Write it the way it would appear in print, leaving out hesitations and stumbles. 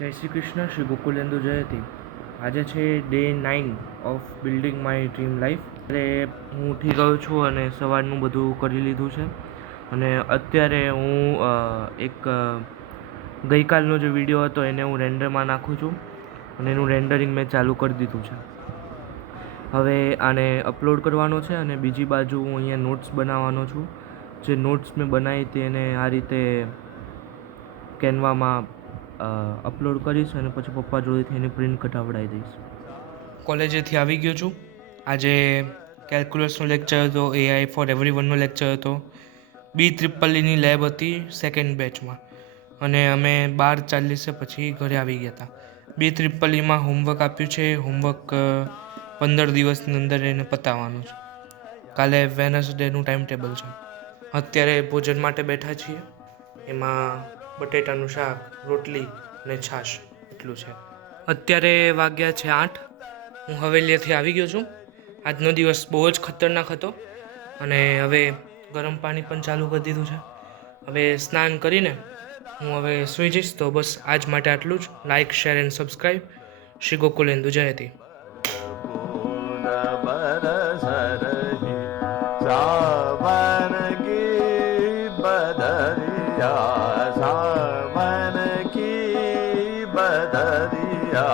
જય શ્રી કૃષ્ણ, શ્રી ગોકુલેન્દુ જયતી. આજે છે day 9 of building my dream life. એટલે હું ઉઠી ગયો છું અને સવારનું બધું કરી લીધું છે અને અત્યારે હું ગઈકાલનો જે વિડીયો હતો એને હું રેન્ડરમાં નાખું છું અને એનું રેન્ડરિંગ મેં ચાલુ કરી દીધું છે. હવે આને અપલોડ કરવાનો છે અને બીજી બાજુ હું અહીંયા નોટ્સ બનાવવાનો છું. જે નોટ્સ મેં બનાવી તેને આ રીતે કેનવામાં અપલોડ કરીશ અને પછી પપ્પા જોડેથી એની પ્રિન્ટ કઢાવડાવી દઈશ. કોલેજેથી આવી ગયો છું. આજે કેલ્ક્યુલસનો લેક્ચર હતો, AI ફોર એવરીવનનો લેક્ચર હતો, BEEE લેબ હતી સેકન્ડ બેચમાં અને અમે 12:40 પછી ઘરે આવી ગયા હતા. BEEE હોમવર્ક આપ્યું છે. હોમવર્ક 15 દિવસની અંદર એને પતાવવાનું છે. કાલે વેનસડેનું ટાઈમ ટેબલ છે. અત્યારે ભોજન માટે બેઠા છીએ. એમાં બટેટાનું શાક, રોટલી અને છાશ એટલું છે. અત્યારે વાગ્યા છે 8. હું હવેલીએથી આવી ગયો છું. આજનો દિવસ બહુ જ ખતરનાક હતો અને હવે ગરમ પાણી પણ ચાલુ કરી દીધું છે. હવે સ્નાન કરીને હું હવે સૂઈ જઈશ. તો બસ આજ માટે આટલું જ. Like, share and subscribe. Shri Gokulendu જયતી. सावन की बदरिया, सावन की बदरिया।